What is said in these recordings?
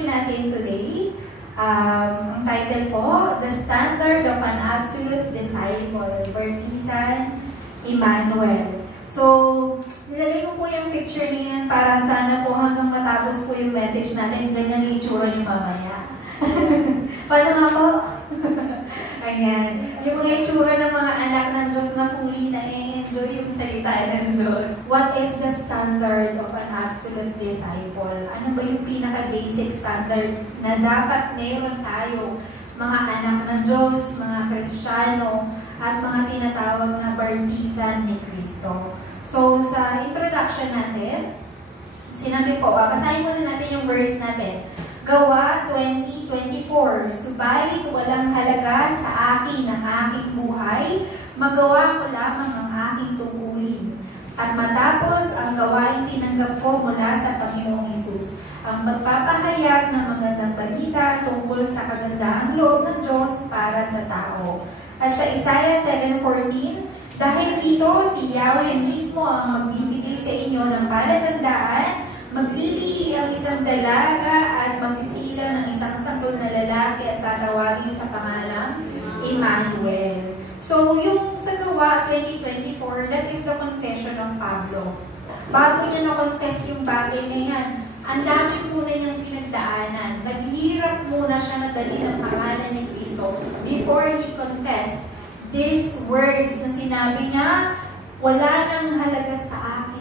po natin today, ang title po, The Standard of an Absolute Disciple, Bertisan Emmanuel. So, nilagay ko po yung picture niyan para sana po hanggang matapos po yung message natin, ganyan yung itsura niyo mamaya. Paano nga po? Ayan. Yung mga itsura ng mga anak ng Diyos na fully na-enjoy yung salita ng Diyos. What is the standard of an absolute disciple? Ano ba yung pinaka-basic standard na dapat meron tayo, mga anak ng Diyos, mga Kristiyano, at mga tinatawag na bartisan ni Kristo? So, sa introduction natin, sinabi po, basahin muna natin yung verse natin. Gawa 20:24, subalit walang halaga sa akin ang aking buhay, magawa ko lamang ang aking tungkulin. At matapos ang gawain tinanggap ko mula sa Panginoong Hesus, ang magpapahayag ng magandang balita tungkol sa kagandahang loob ng Diyos para sa tao. At sa Isaiah 7:14, dahil dito si Yahweh mismo ang magbibigay sa inyo ng palatandaan, maglilihi ang isang dalaga at magsisilang ng isang sanggol na lalaki at tatawagin sa pangalang Emmanuel. So, yung sa Gawa 20:24, that is the confession of Pablo. Bago niya na-confess yung bagay na yan, ang dami muna niyang pinagdaanan. Naghirap muna siya na dali ng pangalan ni Kristo before he confessed these words na sinabi niya, wala nang halaga sa akin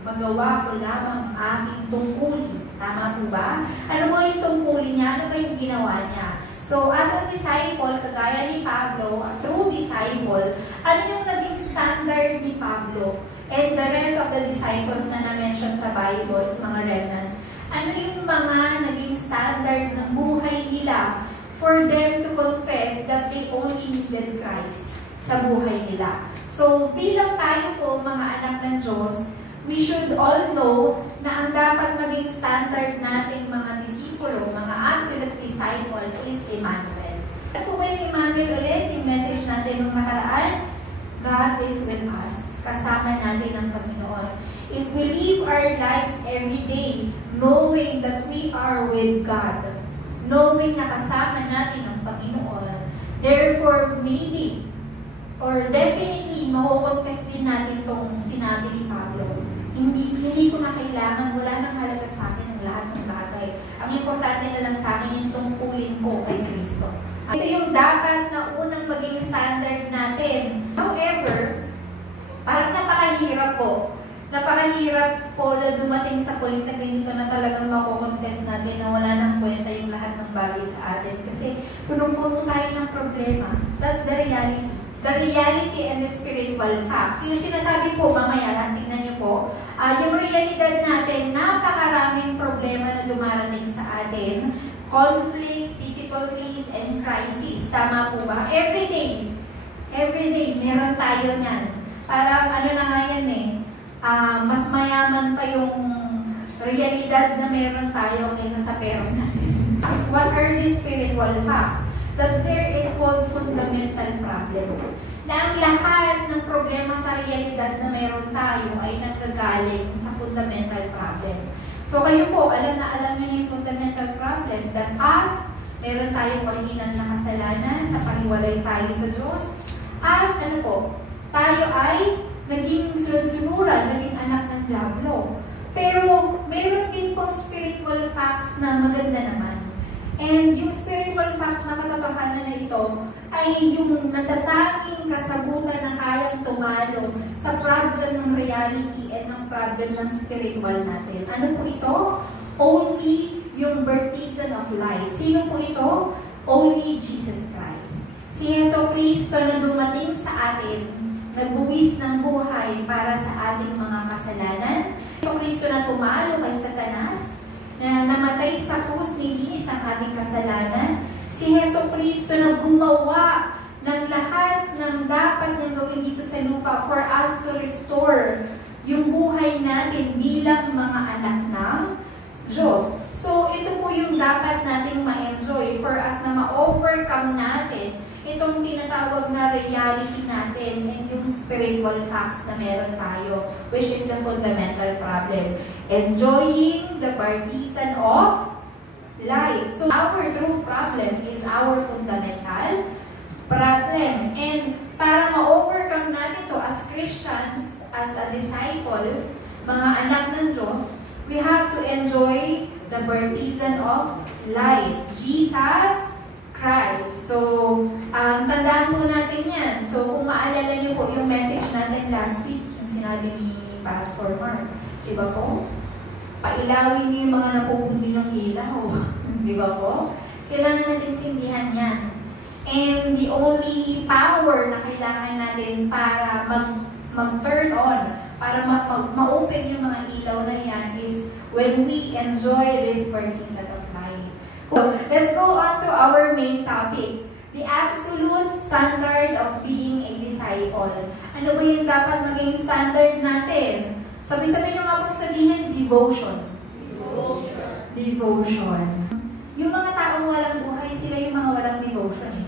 magawa ko lamang aking tungkulin. Tama po ba? Ano ba yung tungkulin niya? Ano ba yung ginawa niya? So, as a disciple, kagaya ni Pablo, a true disciple, ano yung naging standard ni Pablo and the rest of the disciples na na-mention sa Bible, sa mga remnants? Ano yung mga naging standard ng buhay nila for them to confess that they only needed Christ sa buhay nila? So, bilang tayo po, mga anak ng Diyos, we should all know na ang dapat maging standard nating mga disipulo, mga absolute disciple is Emmanuel. Ano po ba yung Emmanuel ulit? Yung message natin nung nakaraan? God is with us. Kasama natin ang Panginoon. If we live our lives every day knowing that we are with God, knowing na kasama natin ang Panginoon, therefore maybe or definitely mako-confess din natin itong sinabi ni Pablo. Hindi ko na kailangan, wala nang halaga sa akin ang lahat ng bagay. Ang importante na lang sa akin yung tungkulin ko kay Kristo. Ito yung dapat na unang maging standard natin. However, parang napakahirap po. Napakahirap po na dumating sa point na ganito na talagang mako-confess natin na wala nang kwenta yung lahat ng bagay sa atin. Kasi punong-puno tayo ng problema. That's the reality. The reality and the spiritual facts. Yung sinasabi po, mamaya, tingnan niyo po, yung realidad natin, napakaraming problema na dumarating sa atin, conflicts, difficulties, and crises. Tama po ba? Every day, meron tayo niyan. Parang ano na nga yan mas mayaman pa yung realidad na meron tayo kaysa sa pera natin. What are the spiritual facts? That there is called fundamental problem. Na ang lahat ng problema sa realidad na meron tayo ay nagagaling sa fundamental problem. So kayo po, alam niyo na yung fundamental problem that us, meron tayong original na kasalanan, napahiwalay tayo sa Diyos, at ano po, tayo ay naging sunod-sunuran, naging anak ng Diablo. Pero meron din pong spiritual facts na maganda naman. And yung spiritual facts na katotohanan na ito ay yung natatanging kasagutan na kayang tumalo sa problem ng reality and ng problem ng spiritual natin. Ano po ito? Only yung Bertisan of light. Sino po ito? Only Jesus Christ. Si Jesu Cristo na dumating sa atin, nagbuwis ng buhay para sa ating mga kasalanan. Jesu Cristo na tumalo kay Satanas, na namatay sa krus, nilinis ang ating kasalanan. Si Jesu Cristo na gumawa ng lahat ng dapat niyang gawin dito sa lupa for us to restore yung buhay natin bilang mga anak ng Diyos. So, ito po yung dapat nating ma-enjoy for us na ma-overcome natin itong tinatawag na reality natin and yung spiritual facts na meron tayo, which is the fundamental problem. Enjoying the partisan of light. So our true problem is our fundamental problem. And para ma-overcome natin to as Christians, as a disciples, mga anak ng Diyos, we have to enjoy the baptism of light, Jesus Christ. So, tandaan po natin yan. So, kung maalala niyo po yung message natin last week, yung sinabi ni Pastor Mark, diba po? Pailawin niyo yung mga napupundi ng ilaw. Diba po? Kailangan natin sindihan yan. And the only power na kailangan natin para mag-turn on, para ma-open yung mga ilaw na yan is when we enjoy this baptism of light. So, let's go on to our main topic. The absolute standard of being a disciple. Ano ba yung dapat maging standard natin? Sabi-sabi nyo nga pong sabihin, devotion. Devotion. Yung mga taong walang buhay, sila yung mga walang devotion eh.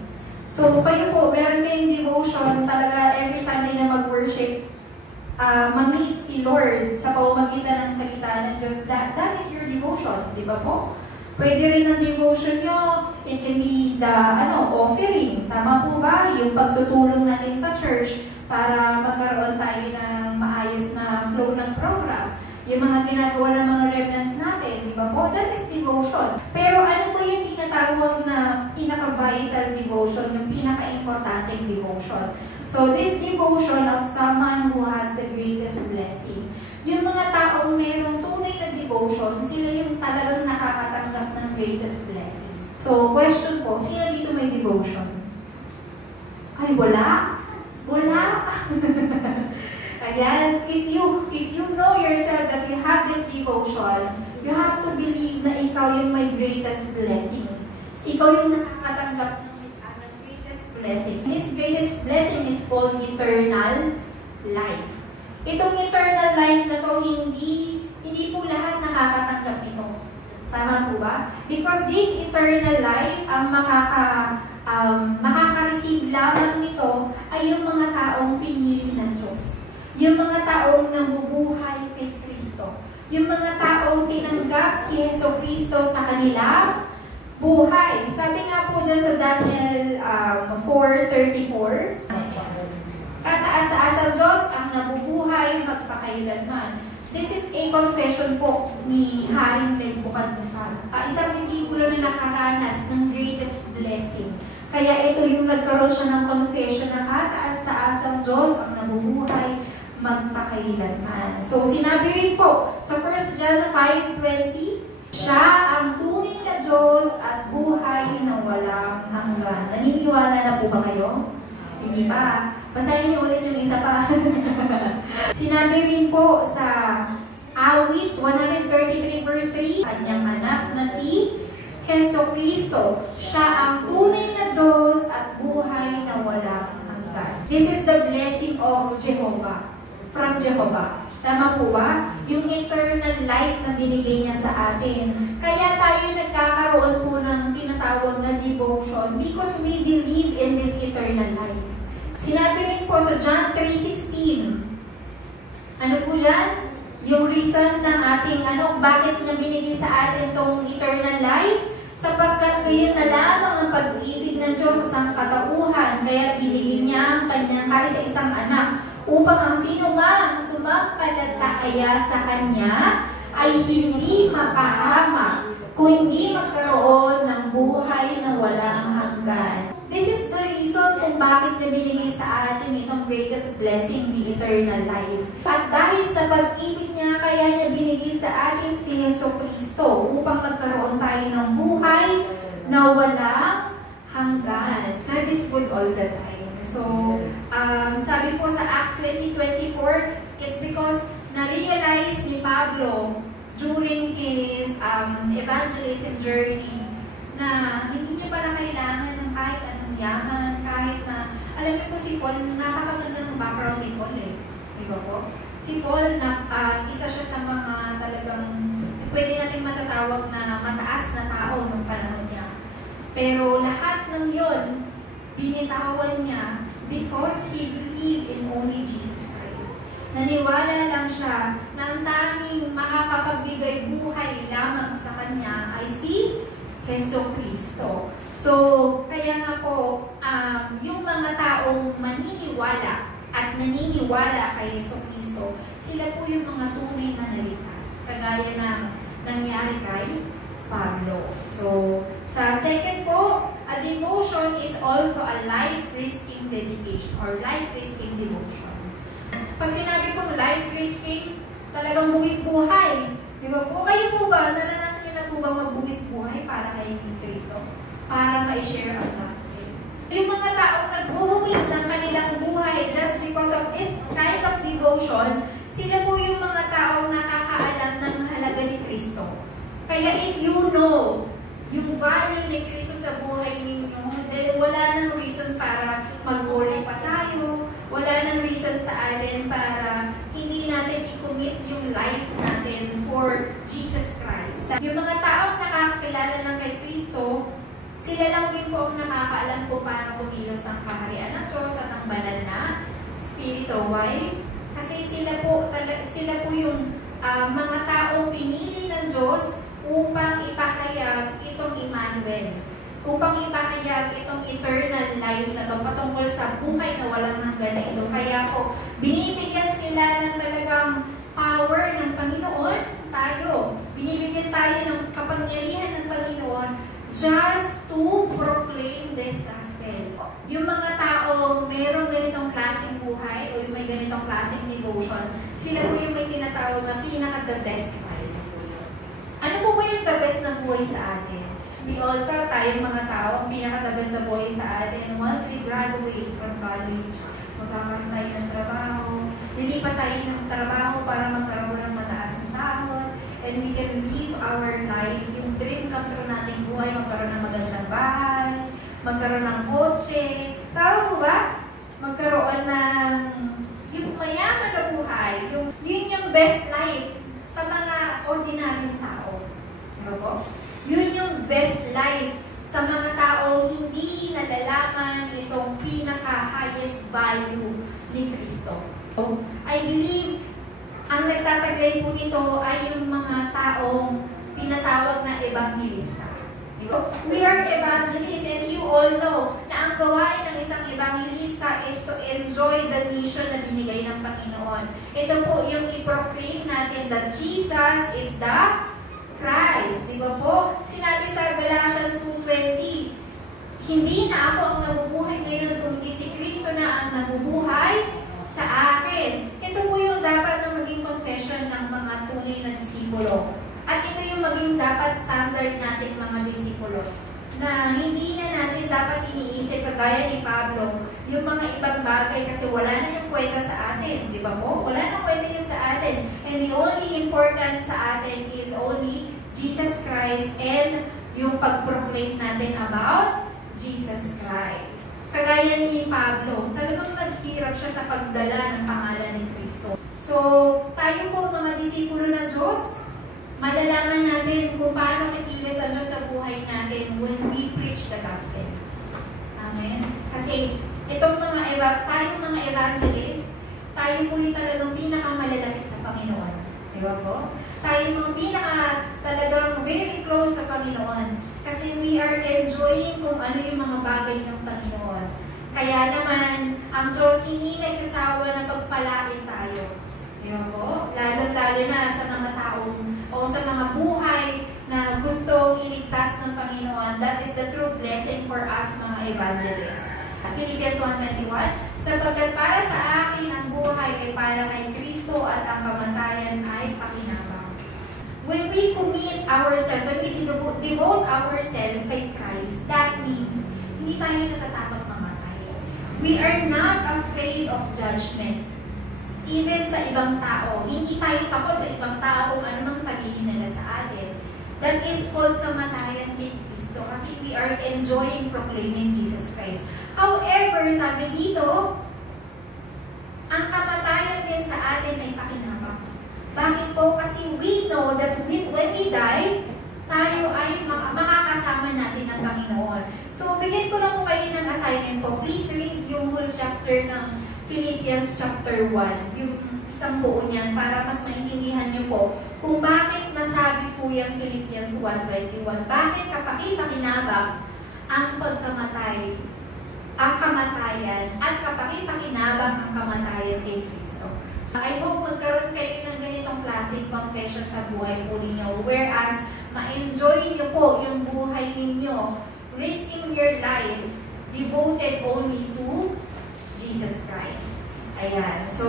So, kayo po, meron kayong devotion, talaga every Sunday na mag-worship, ma-meet si Lord sa pamamagitan ng salita ng Diyos. That is your devotion, di ba po? Pwede rin ang devotion nyo, it can be the offering. Tama po ba? Yung pagtutulong natin sa church para magkaroon tayo ng maayos na flow ng program. Yung mga ginagawa ng mga remnants natin, di ba po? That is devotion. Pero ano ba yung tinatawag na pinaka-vital devotion, yung pinaka-importanting devotion? So, this devotion of someone who has the greatest blessing. Yung mga taong mayroong tunay na devotion, sila yung talagang nakakatanggap ng greatest blessing. So, question po, sino dito may devotion? Ay, wala? Wala? Ayan, if you know yourself that you have this devotion, you have to believe na ikaw yung may greatest blessing. Ikaw yung nakakatanggap ng greatest blessing. This greatest blessing is called eternal life. Itong eternal life na to, hindi po lahat nakakatanggap nito. Tama po ba? Because this eternal life, ang makaka-receive lamang nito ay yung mga taong pinili ng Diyos. Yung mga taong nabubuhay kay Kristo. Yung mga taong tinanggap si Yeso Kristo sa kanilang buhay. Sabi nga po dyan sa Daniel 4:34, kataas-taas ang Diyos ang nabubuhay magpakailanman. This is a confession po ni Haring Nebuchadnezzar. Isang disipulo na nakaranas ng greatest blessing. Kaya ito yung nagkaroon siya ng confession na kataas-taas ang Diyos ang nabubuhay magpakailanman. So, sinabi rin po sa 1 John 5:20, siya ang tunay na Diyos at buhay na walang hanggan. Naniniwala na po ba kayo? Hindi pa. Basahin niyo ulit yung isa pa. Sinabi rin po sa Awit 133 verse 3, kanyang anak na si Yeso Kristo. Siya ang tunay na Diyos at buhay na walang hanggan. This is the blessing of Jehovah. From Jehovah. Tama po ba? Yung eternal life na binigay niya sa atin. Kaya tayo nagkakaroon po ng tinatawag na devotion because we believe in this eternal life. Sinabi rin po sa John 3:16. Ano po yan? Yung reason ng ating bakit niya binigay sa atin tong eternal life? Sapagkat gayon na lamang ang pag-ibig ng Diyos sa sangkatauhan, kaya binigay niya ang kanyang kaisa-isang anak, upang ang sino mang sumampalataya sa Kanya ay hindi mapahamak, kundi magkaroon ng buhay na walang hanggan. This is the reason kung bakit niya binigay sa atin itong greatest blessing, the eternal life. At dahil sa pag-ibig niya, kaya niya binigay sa atin si Yeso Kristo upang magkaroon tayo ng buhay na walang hanggan. God is good all the time. So, sabi po sa Acts 20:24, it's because na-realize ni Pablo during his evangelism journey na hindi niya pala kailangan ng kahit anong yaman, kahit na, alam niyo po si Paul, napakaganda ng background ni Paul eh. Di ba po? Si Paul, isa siya sa mga talagang, pwede natin matatawag na mataas na tao ng panahon niya. Pero lahat ng yun, binitawan niya because he believed in only Jesus Christ. Naniwala lang siya na ang tanging makakapagbigay buhay lamang sa Kanya ay si Heso Kristo. So, kaya nga po, yung mga taong maniniwala at naniniwala kay Heso Kristo, sila po yung mga tunay na naligtas. Kagaya ng nangyari kay Pablo. So, sa second po, a devotion is also a life-risking dedication or life-risking devotion. Pag sinabi pong life-risking, talagang buwis buhay. Di ba po? Kayo po ba, naranasan nyo na po ba magbuwis buhay para kay Kristo? Para ma-share ang gospel. Yung mga taong nagbubuwis ng kanilang buhay just because of this kind of devotion, sila po yung mga taong nakakaalam ng halaga ni Kristo. Kaya if you know yung value ni Kristo sa buhay ninyo, then wala nang reason para mag-worry pa tayo, wala nang reason sa atin para hindi natin i-commit yung life natin for Jesus Christ. Yung mga taong nakakakilala ng kay Kristo, sila lang din po ang nakakaalam kung paano kumilos ang kaharian ng Diyos at ang banal na Espiritu. Why? Kasi sila po yung mga taong pinili ng Diyos upang ipahayag itong Emmanuel. Upang ipahayag itong eternal life na ito patungkol sa buhay na walang hanggan na ito. Kaya po, binibigyan sila ng talagang power ng Panginoon, tayo. Binibigyan tayo ng kapangyarihan ng Panginoon just to proclaim this gospel. Yung mga taong mayroong ganitong klaseng buhay o yung may ganitong klaseng devotion, sila po yung may tinatawag na pinaka-the best life. Ano po ba yung the best na buhay sa atin? We all thought tayong mga tao, ang pinaka-the best na buhay sa atin. Once we graduate from college, magkakaroon tayo ng trabaho, lilipat tayo ng trabaho para magkaroon ng mataas na sahod, and we can live our life, yung dream come true nating buhay, magkaroon ng magandang bahay, magkaroon ng kotse. Tama po ba? Magkaroon ng yung mayaman na buhay, yun yung best life sa mga ordinaryong tao. Diba po? Yun yung best life sa mga taong hindi nalalaman itong pinaka-highest value ni Kristo. So, I believe ang nagtataglay po nito ay yung mga taong tinatawag na evangelista. We are evangelists and you all know na ang gawain ng isang evangelista is to enjoy the mission na binigay ng Panginoon. Ito po yung i-proclaim natin that Jesus is the Christ. Di ba po? Sinabi sa Galatians 2:20, hindi na ako ang nabubuhay ngayon, kundi si Kristo na ang nabubuhay sa akin. Ito po yung dapat na maging confession ng mga tunay na disipulo. At ito yung maging dapat standard natin mga disipulo. Na hindi na natin dapat iniisip kagaya ni Pablo yung mga ibang bagay kasi wala na yung kwenta sa atin. Di ba po? Wala na kwenta yun sa atin. And the only important sa atin is only Jesus Christ and yung pag-proclaim natin about Jesus Christ. Kagaya ni Pablo, talagang naghirap siya sa pagdala ng pangalan ni Kristo. So, tayo po mga disipulo ng Diyos, malalaman natin kung paano kikilos ang Diyos sa buhay natin when we preach the gospel. Amen? Kasi itong tayong mga evangelist, tayo po yung talagang pinakamalalapit sa Panginoon. Diba po? Tayo yung talagang very close sa Panginoon. Kasi we are enjoying kung ano yung mga bagay ng Panginoon. Kaya naman, ang Diyos hindi nagsasawa na pagpalain tayo. Diba po? Lalo-lalo na sa mga taong o sa mga buhay na gustong iligtas ng Panginoon. That is the true blessing for us mga evangelists. Philippians 1:21, sapagkat para sa akin ang buhay ay para kay Kristo at ang kamatayan ay pakinabang. When we commit ourselves, when we devote ourselves kay Christ, that means hindi tayo natatakot mamatay. We are not afraid of judgment. Even sa ibang tao, hindi tayo takot sa ibang tao kung ano mang sabihin nila sa atin. That is called kamatayan kay Kristo kasi we are enjoying proclaiming Jesus Christ. However, sabi dito, ang kamatayan din sa atin ay pakinabang. Bakit po? Kasi we know that when we die, tayo ay makakasama natin ng Panginoon. So, bigyan ko lang po kayo ng assignment po. Please read yung whole chapter ng Philippians chapter 1, yung isang buo niyan, para mas maintindihan niyo po kung bakit nasabi po yung Philippians 1:21. Bakit kapaki-pakinabang ang pagkamatay, ang kamatayan, at kapaki-pakinabang ang kamatayan kay Kristo? I hope magkaroon kayo ng ganitong klaseng confession sa buhay po ninyo. Whereas, ma-enjoy nyo po yung buhay ninyo, risking your life, devoted only to Jesus Christ. Ayan. So,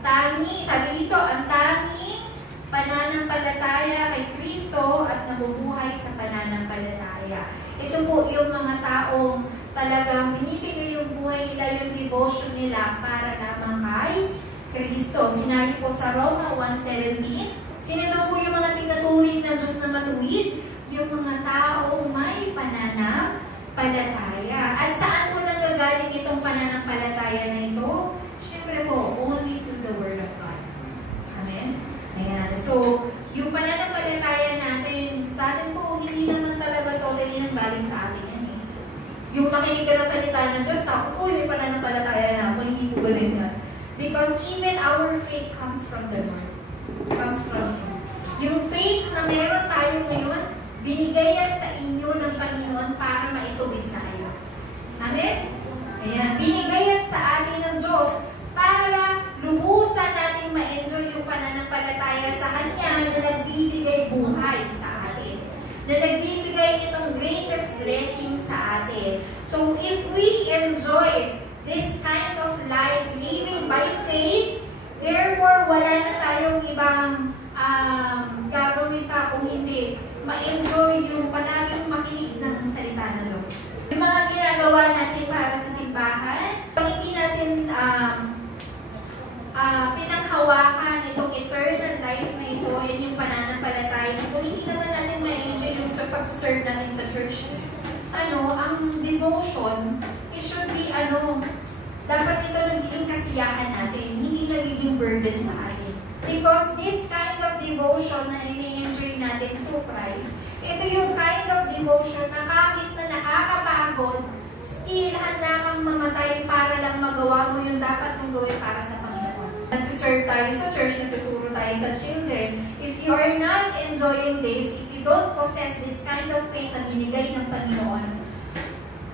sabi dito, ang tanging pananampalataya kay Kristo at nabubuhay sa pananampalataya. Ito po yung mga taong talagang binibigay yung buhay nila, yung devotion nila para lamang kay Kristo. Sinabi po sa Roma 1:17, sino daw po yung mga tinuturing ng Diyos na matuwid? Yung mga taong may pananampalataya. At saan po nanggagaling itong pananampalataya na ito? Siyempre po, only to the Word of God. Amen? Ayan. So, yung pananampalataya natin, sa atin po, hindi naman talaga totally nanggaling sa atin yan eh. Yung makinig ka ng salita ng Diyos, tapos, may pananampalataya na ako, hindi po ganun yan. Because even our faith comes from the Lord. Comes from Him. Yung faith na meron tayo ngayon, binigay yan sa inyo ng Panginoon para maituwid tayo. Amen? Ayan. Binigay yan sa atin ng Diyos para lubusan natin ma-enjoy yung pananampalataya sa Kanya na nagbibigay buhay sa atin. Na nagbibigay itong greatest blessing sa atin. So, if we enjoy this kind of life, living by faith, therefore, wala na tayong ibang gagawin pa kung hindi ma-enjoy yung palaging makinig ng salita ng Diyos. Yung mga ginagawa natin para sa simbahan, pag hindi natin pinanghawakan itong eternal life na ito, yan yung pananampalataya nito, hindi naman natin ma-enjoy yung pag-serve natin sa church. Ang devotion, it should be, dapat ito nagiging kasiyahan natin, hindi nagiging burden sa atin. Because this kind of devotion na ini-enjoy natin through Christ, ito yung kind of devotion na kahit na nakakapagod, still handa kang mamatay para lang magawa mo yung dapat mong gawin para sa Panginoon. Nag-serve tayo sa church, natuturo tayo sa children. If you are not enjoying this, if you don't possess this kind of faith na binigay ng Panginoon,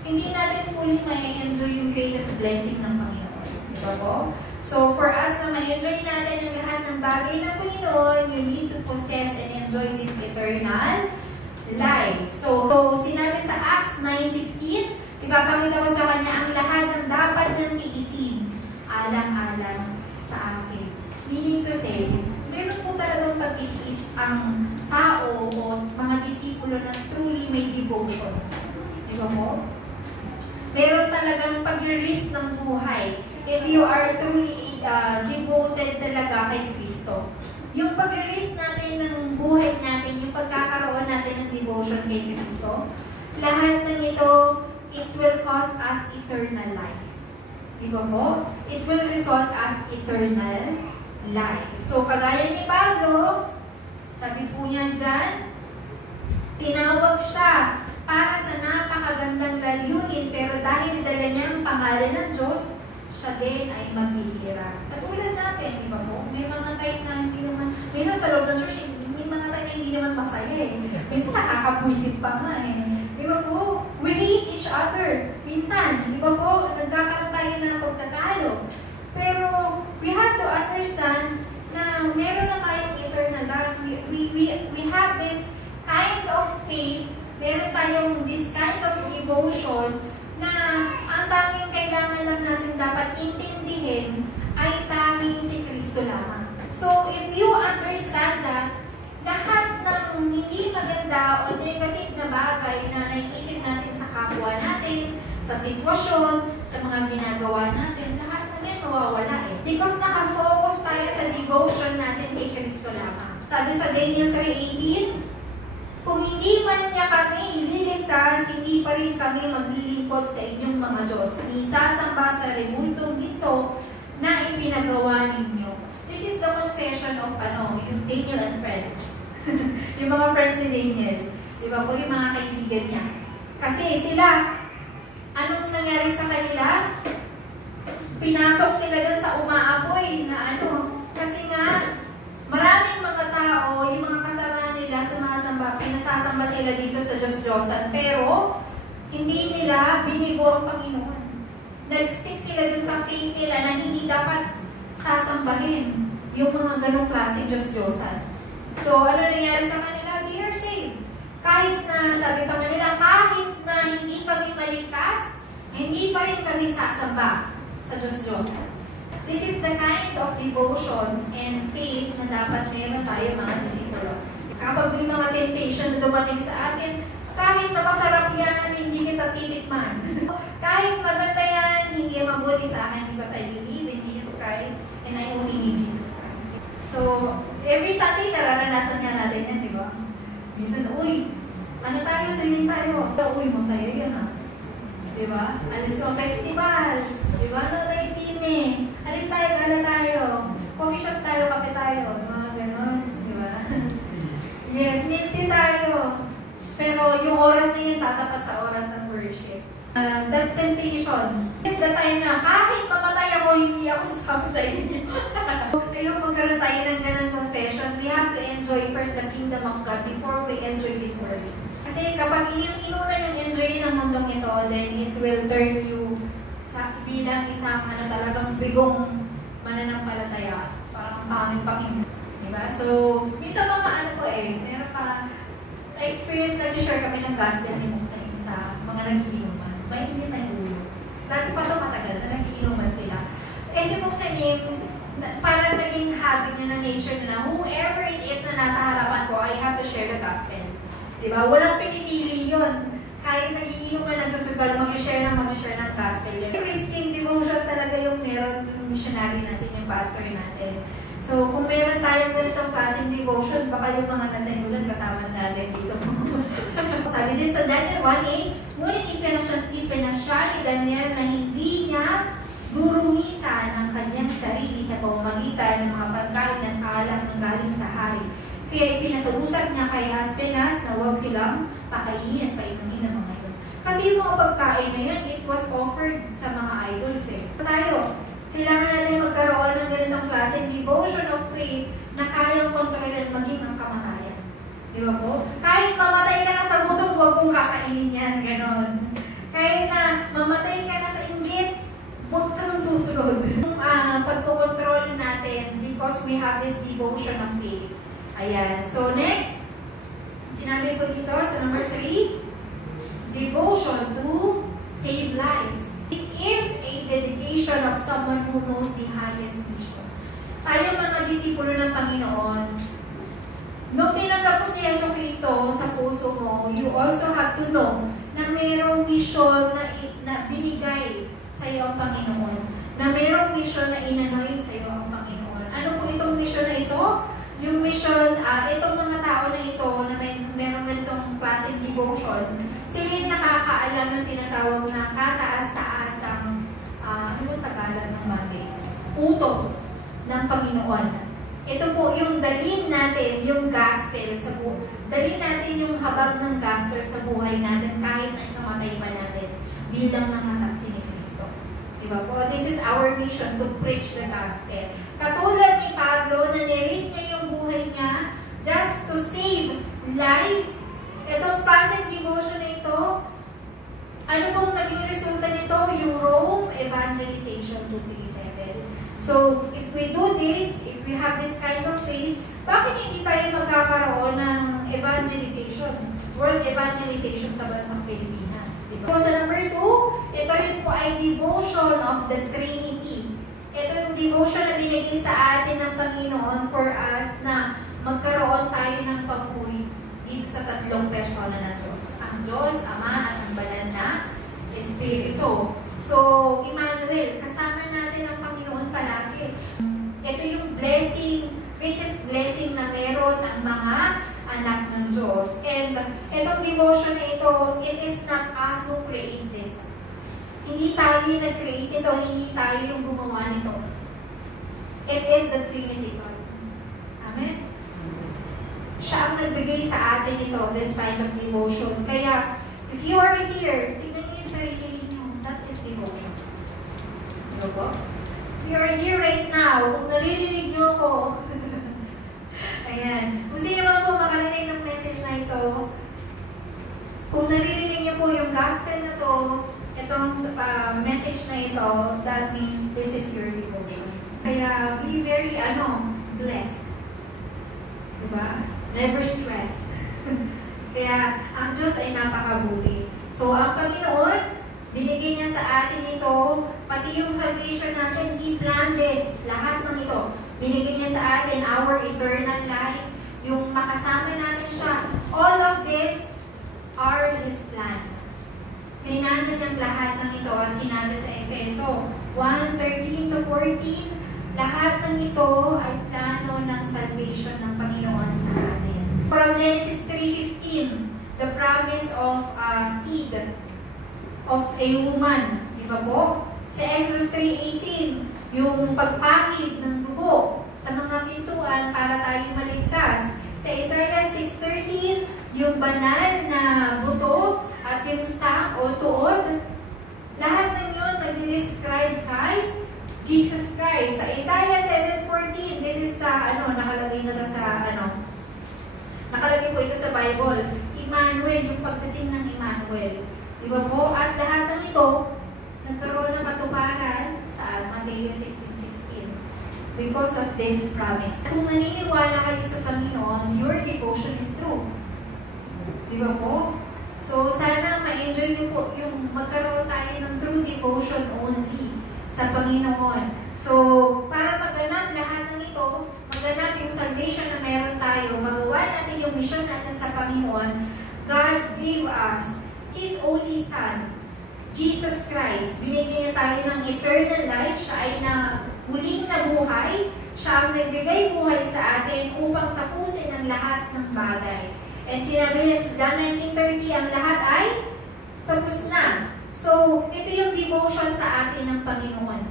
hindi natin fully ma-enjoy yung greatest blessing ng Panginoon. Diba po? So, for us na ma-enjoy natin ang lahat ng bagay ng Panginoon, you need to possess and enjoy this eternal life. So sinabi sa Acts 9:16, ipapakita ko sa kanya ang lahat ng dapat niyang tiisin, alang-alang sa akin. Meaning to say, meron po talagang pagtitiis ang tao o mga disipulo na truly may devotion. Diba mo? Meron talagang pag-risk ng buhay if you are truly devoted talaga kay Kristo. Yung pag-risk natin ng buhay natin, yung pagkakaroon natin ng devotion kay Kristo, lahat ng ito, it will cost us eternal life. Diba po? It will result as eternal life. So, kagaya ni Pablo, sabi po niya dyan, tinawag siya para sa napakagandang layunin, pero dahil dala niya ang pangalan ng Diyos, siya din ay maghihirap. Katulad natin, di ba po? May mga time na hindi naman, minsan sa loob ng church, may mga time na hindi naman masaya eh. Minsan nakakapwisit pa nga eh. Di ba po? We hate each other. Minsan, di ba po? Nagkakaroon tayo ng pagtatalo. Pero, we have to understand na meron na tayong eternal life. We have this kind of faith, meron tayong this kind of devotion na ang tanging kailangan lang natin dapat intindihin ay tanging si Kristo lamang. So, if you understand that, lahat ng hindi maganda o negative na bagay na naiisip natin sa kapwa natin, sa sitwasyon, sa mga ginagawa natin, lahat na yan mawawala eh. Because nakafocus tayo sa devotion natin kay Kristo lamang. Sabi sa Daniel 3:18, kung hindi man niya kami ililigtas, hindi pa rin kami maglilingkod sa inyong mga Diyos. Isasamba sa remultong ito na ipinagawa ninyo. This is the confession of yung Daniel and friends. Yung mga friends ni Daniel. Diba po yung mga kaibigan niya. Kasi sila, anong nangyari sa kanila? Pinasok sila dun sa umaapoy na kasi nga, marami Madaming mga tao, yung mga kasama nila sumasamba, pinasasamba sila dito sa Diyos-Diyosan, pero hindi nila binigo ang Panginoon. Nag-stick sila dun sa faith nila na hindi dapat sasambahin yung mga ganong klase Diyos-Diyosan. So, ano nangyari sa kanila? They are saved. Kahit na, sabi pa nila, kahit na hindi kami maligtas, hindi pa rin kami sasamba sa Diyos-Diyosan. This is the kind of devotion and faith na dapat meron tayo mga disipulo. Kapag may mga temptation na dumating sa atin, kahit na masarap yan, hindi kita titikman. Kahit maganda yan, hindi mabuti sa akin because I believe in Jesus Christ and I only need Jesus Christ. So, every Sunday, nararanasan nga natin yan, di ba? Minsan, uy, ano tayo, swimming tayo. Uy, masaya yun ah. Di ba? Alis mo, festival. Di ba? No, tayo sine. Alis tayo, gala tayo. Coffee shop tayo, kape tayo. Mga ganon. Di ba? Yes, milk tea tayo. Pero yung oras na yun, tatapat sa oras ng worship. That's temptation. It's the time na kahit mamatay ako, hindi ako sasama sa inyo. Kaya magkaroon tayo ng ganang confession, we have to enjoy first the kingdom of God before we enjoy this world. Kasi kapag inunan yung enjoy ng mundong ito, then it will turn you sa bilang isang talagang bigong mananampalataya. Parang pangit-pangit. Diba? So, minsan mga meron pa, na-experience na share kami ng gospel ni Mok sa mga nagiinuman. May hindi na yung ulo. Dati pa ito matagal na nagiinuman sila. Si Mok parang naging habit niya na nature na whoever it is na nasa harapan ko, I have to share the gospel. Diba? Walang pinipili yun. Kahit nagiinuman, nagsusubal, mag-share ng gospel yan. Risking devotion talaga yung meron yung missionary natin, yung pastor natin. So, kung meron tayong ganitong klaseng devotion, baka yung mga nasa devotion kasama natin dito. Sabi din sa Daniel 1:8, ngunit ipinasya ni Daniel na hindi niya durungisan ang kanyang sarili sa pamamagitan ng mga pagkain at alak na galing sa hari. Kaya ipinatuusap niya kay Aspenas na huwag silang pakainin at painumin ng mga yun. Kasi yung mga pagkain na yun, it was offered sa mga idols eh. Tayo, kailangan natin magkaroon ng ganitong klaseng devotion of faith na kayang kontrolin maging ang kamatayan. Di ba po? Kahit mamatay ka na sa gutom, huwag mong kakainin yan. Ganon. Kahit na mamatay ka na sa inggit, huwag kang susunod. Pagkukontrol natin because we have this devotion of faith. Ayan. So next, sinabi ko dito sa number 3, devotion to save lives. This is a dedication of someone who knows the highest mission. Tayo mga disipulo ng Panginoon, nung tinanggap mo si Yeso Cristo sa puso mo, you also have to know na mayroong mission na binigay sa iyo ang Panginoon. Na mayroong mission na inanoy sa iyo ang Panginoon. Ano po itong mission na ito? Yung mission, itong mga tao na ito na mayroong ganitong klaseng devotion, sila yung nakakaalam ng tinatawag na kataas-taasang, ano yung Tagalog ng bagay? Utos ng Panginoon. Ito po yung dalhin natin, yung gospel sa buhay. Dalhin natin yung habag ng gospel sa buhay natin kahit na ikamatay pa natin bilang mga saksi ni Cristo. Diba po? This is our mission to preach the gospel. Katulad ni Pablo na niris niya yung buhay niya just to save lives. Itong present devotion na ito, ano pong naging resulta nito? Yung Rome Evangelization 237. So, if we do this, if we have this kind of faith, bakit hindi tayo magkakaroon ng evangelization? World evangelization sa bansang Pilipinas. Diba? So, sa number 2, ito rin po ay devotion of the Trinity. Ito yung devotion na binigay sa atin ng Panginoon for us na magkaroon tayo ng pagpuri dito sa tatlong persona ng Diyos. Ang Diyos, Ama, at ang banal na Espiritu. So, Emmanuel, kasama natin ang Panginoon palagi. Ito yung blessing, greatest blessing na meron ang mga anak ng Diyos. And itong devotion na ito, it is not us who create this. Hindi tayo yung nag-create ito, hindi tayo yung gumawa nito. It is the Trinity God. Amen? Siya ang nagbigay sa atin ito, this kind of devotion. Kaya, if you are here, tingnan niyo yung sarili niyo. That is devotion. Ano po? If you are here right now, kung naririnig niyo ako, Ayan. Kung sino man po makarinig ng message na ito, kung naririnig niyo po yung gospel na to, itong message na ito, that means this is your devotion. Kaya be very, blessed. Diba? Never stressed. Kaya ang Diyos ay napakabuti. So, ang Panginoon, binigay niya sa atin ito, pati yung salvation natin, He planned this, lahat ng ito. Binigay niya sa atin our eternal life, yung makasama natin siya. All of this are His plan. Pinano niyang lahat ng ito at sinabi sa Efeso 1:13 to 14, lahat ng ito ay plano ng salvation ng Panginoon sa atin. From Genesis 3:15, the promise of a seed of a woman. Di ba po? Sa Exodus 3:18, yung pagpakid ng dugo sa mga pintuan para tayong maligtas. Sa Isaiah 6:13, yung banal na buto at yung stamp o tuod, lahat ng yun nag-describe kay Jesus Christ. Sa Isaiah 7:14, this is nakalagay na to sa nakalagay po ito sa Bible. Emmanuel, yung pagdating ng Emmanuel. Diba po? At lahat ng ito, nagkaroon ng katuparan sa Matthew 16:16 because of this promise. Kung naniniwala kayo sa Panginoon, your devotion is true. Diba po? So, sana ma-enjoy niyo po yung magkaroon tayo ng true devotion only sa Panginoon. So, para maganap lahat ng ito, maganap yung salvation na meron tayo, magawa natin yung mission natin sa Panginoon, God gave us His only Son, Jesus Christ. Binigyan niya tayo ng eternal life. Siya ay muling nabuhay. Siya ang nagbigay buhay sa atin upang tapusin ang lahat ng bagay. And sinabi niya sa John 19:30, ang lahat ay tapos na. So, ito yung devotion sa atin ng Panginoon.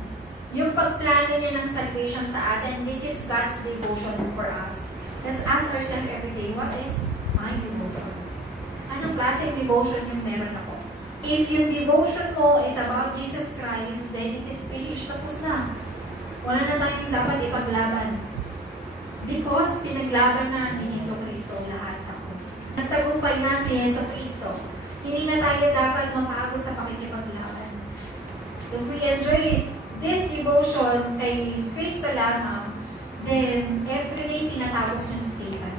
Yung pagplano niya ng salvation sa atin, this is God's devotion for us. Let's ask ourselves every day, what is my devotion? Anong klaseng devotion yung meron ako? If yung devotion mo is about Jesus Christ, then it is finished. Tapos na. Wala na tayong dapat ipaglaban. Because pinaglaban na ni Yeso Cristo lahat sa krus. Nagtagumpay na si Yeso Cristo. Hindi na tayo dapat mapagod sa pakikipaglaban. If we enjoy this devotion kay Cristo lamang, then everyday tinatapos niyo si Satan.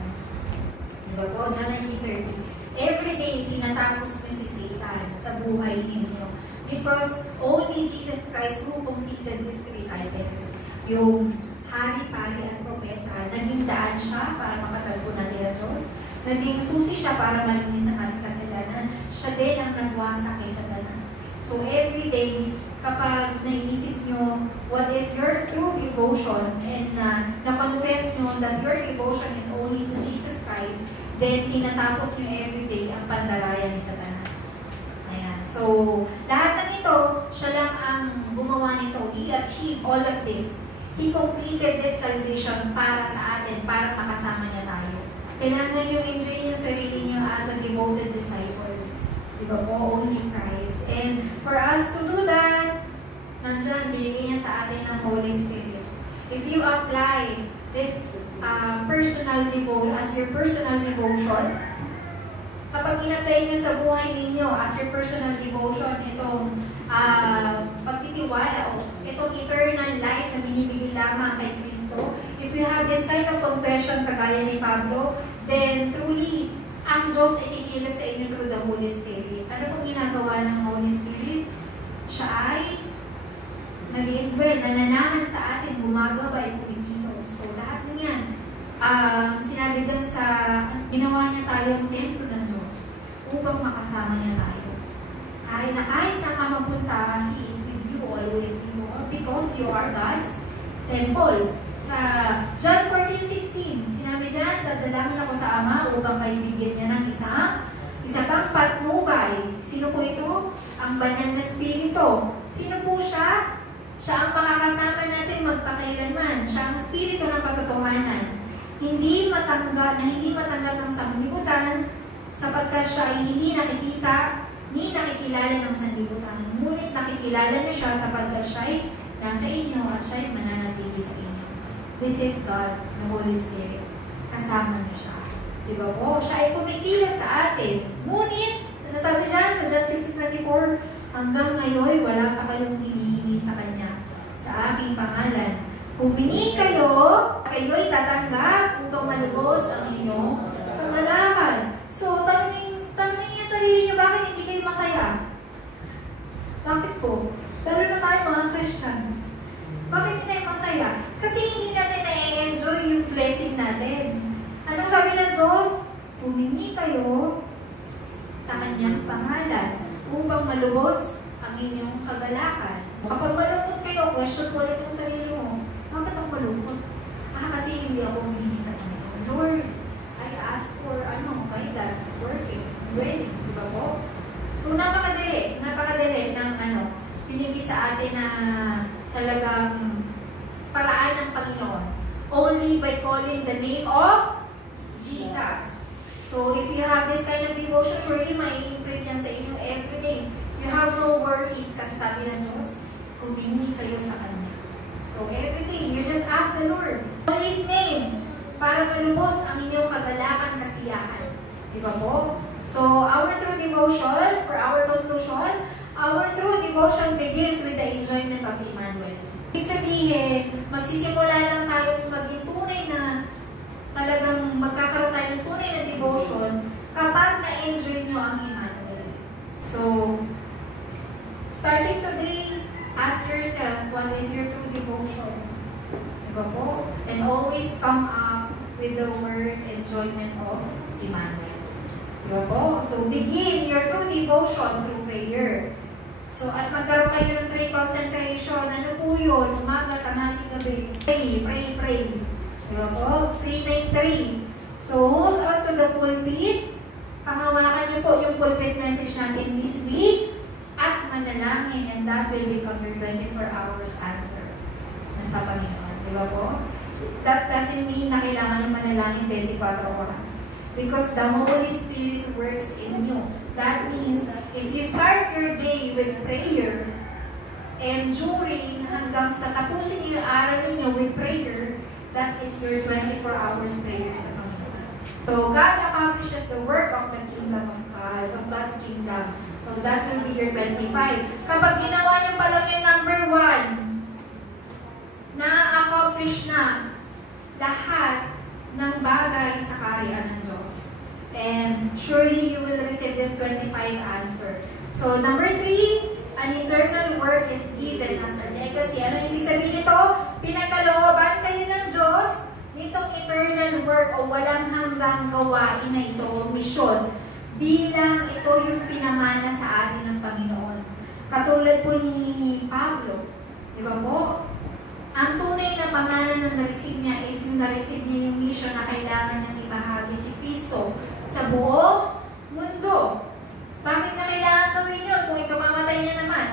Diba po? John 19:30. Everyday tinatapos niyo si Satan sa buhay ninyo. Because only Jesus Christ who completed these three titles. Yung hari, pari, at propeta, naging daan siya para makatagpo natin ang Diyos. Naging susi siya para malinis ang ating kasalanan. Siya din ang nagwasa kay Satanas. So everyday, kapag naisip nyo what is your true devotion and na-confess nyo that your devotion is only to Jesus Christ, then tinatapos nyo everyday ang pandaraya ni Satanas. Ayan. So, lahat ng ito, siya lang ang gumawa nito. He achieved all of this. He completed this salvation para sa atin, para makasama niya tayo. Kailangan nyo enjoy yung sarili nyo as a devoted disciple. Diba po? Only Christ. And for us to do that, nandyan, binigay niya sa atin ng Holy Spirit. If you apply this personal devotion as your personal devotion, kapag in-apply nyo sa buhay ninyo as your personal devotion, itong pagtitiwala o itong eternal life na binibigay lamang kay Kristo, if you have this kind of confession kagaya ni Pablo, then truly, ang Diyos ay kikilos sa inyo through the Holy Spirit. Ano pong ginagawa ng Holy Spirit? Siya ay nag-i-indwell, nananahan sa atin, gumagabay, pumikilos. So, lahat ng yan. Sinabi dyan sa, ginawa niya tayong templo ng Diyos upang makasama niya tayo. Kahit saan ka mapunta, He is with you, always with you, because you are God's temple. Sa John 14:16, sinabi dyan, dadalangin ako sa Ama upang kaibigyan niya ng isa pang patnubay. Sino po ito? Ang banal na Espiritu. Sino po siya? Siya ang makakasama natin magpakailanman. Siya ang Espiritu ng katotohanan. Hindi matanggal ng sanglibutan sapagkat siya ay hindi nakikita ni nakikilala ng sanlibutan. Ngunit nakikilala niyo siya sapagkat siya ay nasa inyo at siya ay mananatili sa inyo. This is God, the Holy Spirit. kasama niyo siya. Di ba po? Siya ay kumikilos sa atin. Ngunit, nasabi siya sa John 16:24, hanggang ngayon, wala pa kayong hinihingi sa Kanya sa aking pangalan. Humingi kayo, kayo'y tatanggap upang malubos ang inyong kagalakan. So, tanungin niyo sarili niyo, bakit hindi kayo masaya? Bakit po? Lalo na tayo mga Christians. Bakit hindi tayo masaya? Kasi hindi natin na-enjoy yung blessing natin. Anong sabi ng Diyos? Humingi kayo sa Kanyang pangalan upang malubos ang inyong kagalakan. Kapag malungkot kayo, question mo ulit yung sarili mo. Bakit ako malungkot? Kasi hindi ako humingi sa Kanya. Lord, I ask for guidance, working, wedding, di ba po? So, napakadali ng pinili sa atin na talagang paraan ng Panginoon. Only by calling the name of Jesus. So, if you have this kind of devotion, surely mai-imprint yan sa inyo every day. You have no worries kasi sabi ng Diyos, humingi kayo sa Kanya. So, every day, you just ask the Lord, call His name, para malubos ang inyong kagalakan, kasiyahan. Diba po? So, our true devotion, for our conclusion, our true devotion begins with the enjoyment of Emmanuel. Ibig sabihin, magsisimula lang tayo maging tunay na, talagang magkakaroon tayo ng tunay na devotion kapag na-enjoy nyo ang Emmanuel. So, starting today, ask yourself, what is your true devotion? Diba po? And always come up with the word enjoyment of Emmanuel. Diba po? So, begin your true devotion through prayer. So, at magkaroon kayo ng 3 concentration. Ano po yun? Umaga, tanghali, gabi. Pray. Diba po? 393. So, hold on to the pulpit. Pangawakan niyo po yung pulpit message natin this week. At manalangin, and that will become your 24 hours answer sa Panginoon. Diba po? That doesn't mean na kailangan yung manalangin 24 oras. Because the Holy Spirit works in you. That means, if you start your day with prayer, and during hanggang sa tapusin niyo yung araw niyo with prayer, that is your 24 hours prayer sa Panginoon. So, God accomplishes the work of the kingdom of God, of God's kingdom. So, that will be your 25. Kapag ginawa niyo pa lang yung number 1, na-accomplish na lahat ng bagay sa kaharian ng Diyos. And surely you will receive this 25 answer. So, number 3, an eternal work is given as a legacy. Ano ibig sabihin nito? Pinagkalooban kayo ng Diyos nitong eternal work o walang hanggang gawain na ito, misyon, bilang ito yung pinamana sa atin ng Panginoon. Katulad po ni Pablo, di ba po? Ang tunay na pamana na na-receive niya is yung na-receive niya yung mission na kailangan niyang ibahagi si Kristo sa buong mundo. Bakit na kailangan gawin yun kung ikamamatay niya naman?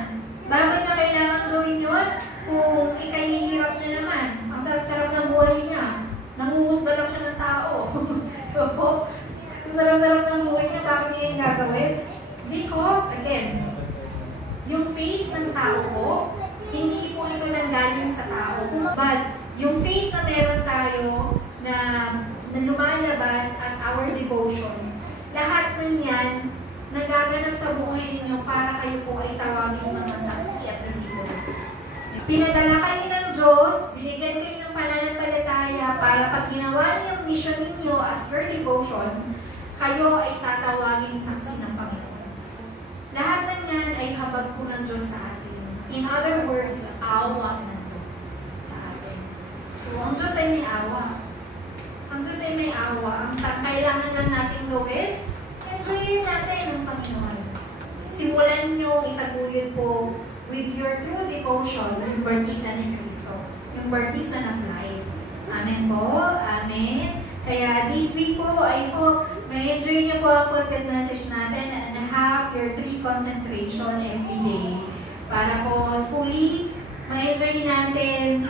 Bakit na kailangan gawin yun kung ikahihirap niya naman? Ang sarap-sarap ng buhay niya. Nanguhusga lang siya ng tao. Ang sarap-sarap ng buhay niya, bakit niya yung gagawin? Because, again, yung faith ng tao ko, hindi po ito nanggaling sa tao. But, yung faith na meron tayo na lumalabas as our devotion, lahat ng yan, nagaganap sa buhay ninyo para kayo po ay tawagin mga saksi at disipulo. Pinadala kayo ng Diyos, binigyan kayo ng pananampalataya para pag ginawa niyo yung mission ninyo as your devotion, kayo ay tatawagin saksi ng Panginoon. Lahat ng yan ay habag po ng Diyos sa atin. In other words, awa ng Diyos sa atin. So, ang Diyos ay may awa. Ang Diyos ay may awa. Ang kailangan lang natin gawin, enjoyin natin ang Panginoon. Simulan nyo itaguyod po with your true devotion, yung baptisan ni Kristo. Yung baptisan of life. Amen po. Amen. Kaya this week po, I hope may enjoy nyo po ang pulpit message natin and have your 3 concentration every day. Para po fully ma-enjoy natin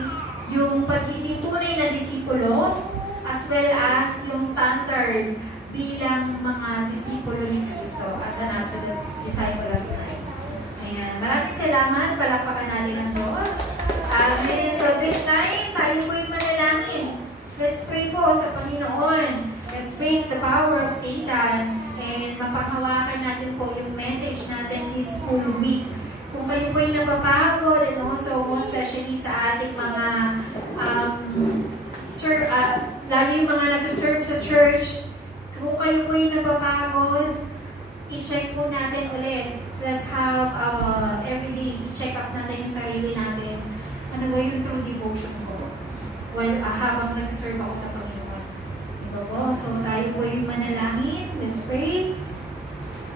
yung pagiging tunay na disipulo as well as yung standard bilang mga disipulo ni Kristo as an absolute disciple of Christ. Ayan. Maraming salamat. Palakpakan natin ang Diyos. Amen. So this time, tayo po'y manalangin. Let's pray po sa Panginoon. break the power of Satan and mapanghawakan natin po yung message natin this full week. Kung kayo po yung napapagod and also most especially sa ating mga lalo yung mga nag-serve sa church, kung kayo po yung napapagod, i-check po natin ulit. Let's have everyday i-check up natin yung sarili natin. Ano ba yung true devotion ko? Well, habang nag-serve ako sa Panginoon. Diba po? So, tayo po yung manalangin. Let's pray.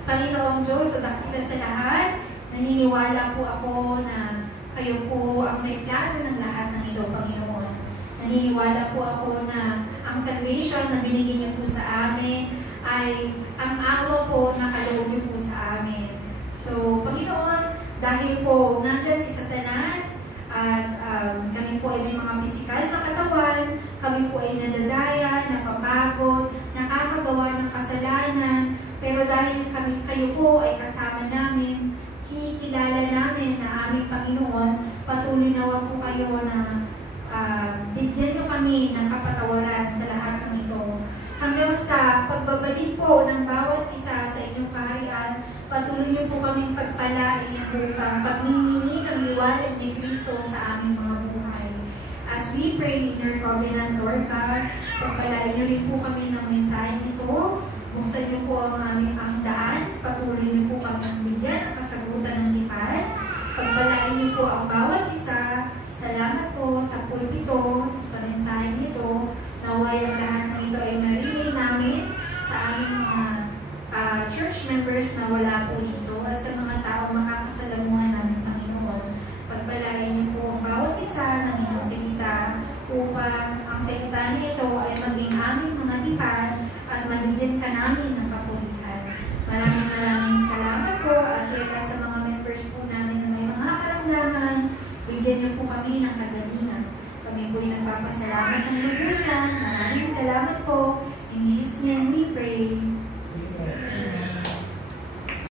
Panginoong Diyos, sa dakila sa lahat, naniniwala po ako na kayo po ang may plano ng lahat ng ito, Panginoon. Naniniwala po ako na ang salvation na binigyan niyo po sa amin ay ang awa po na kaloob niyo po sa amin. So, Panginoon, dahil po nandyan si Satanas at kami po ay may mga pisikal na katawan, kami po ay nadadaya, napapagod, nakakagawa ng kasalanan, pero dahil kayo po ay kasama namin, kinikilala namin na aming Panginoon, patuloy nawa po kayo na bigyan nyo kami ng kapatawaran sa lahat ng ito. Hanggang sa pagbabalik po ng bawat isa sa inyong kaharian, patuloy nyo po kaming pagpalain ng buka, pagmimini ng liwanag ni Kristo sa aming mga buhay. As we pray in our covenant, Lord God, pagpalain nyo rin po kami ng mensahe nito. Buksan niyo po ang aming daan, patuloy niyo po kami ang bigyan ng kasagutan ng lipan. Pagpalain niyo po ang bawat isa. Salamat po sa pulpito, sa mensahe nito. Naway ang lahat ng ito ay marilay namin sa aming mga church members na wala po dito at sa mga tao makakasalamuhan namin, Panginoon. Pagpalain niyo po ang bawat isa ng inyong salita upang ang salita nito ay maging aming mga lipan at mabigyan ka namin ng kapulitan. Maraming salamat po as well as sa mga members po namin na may mga karamdaman. Bigyan niyo po kami ng kagalingan. Kami po ay nagpapasalamat ng lubusan. Maraming salamat po. In Jesus' name we pray.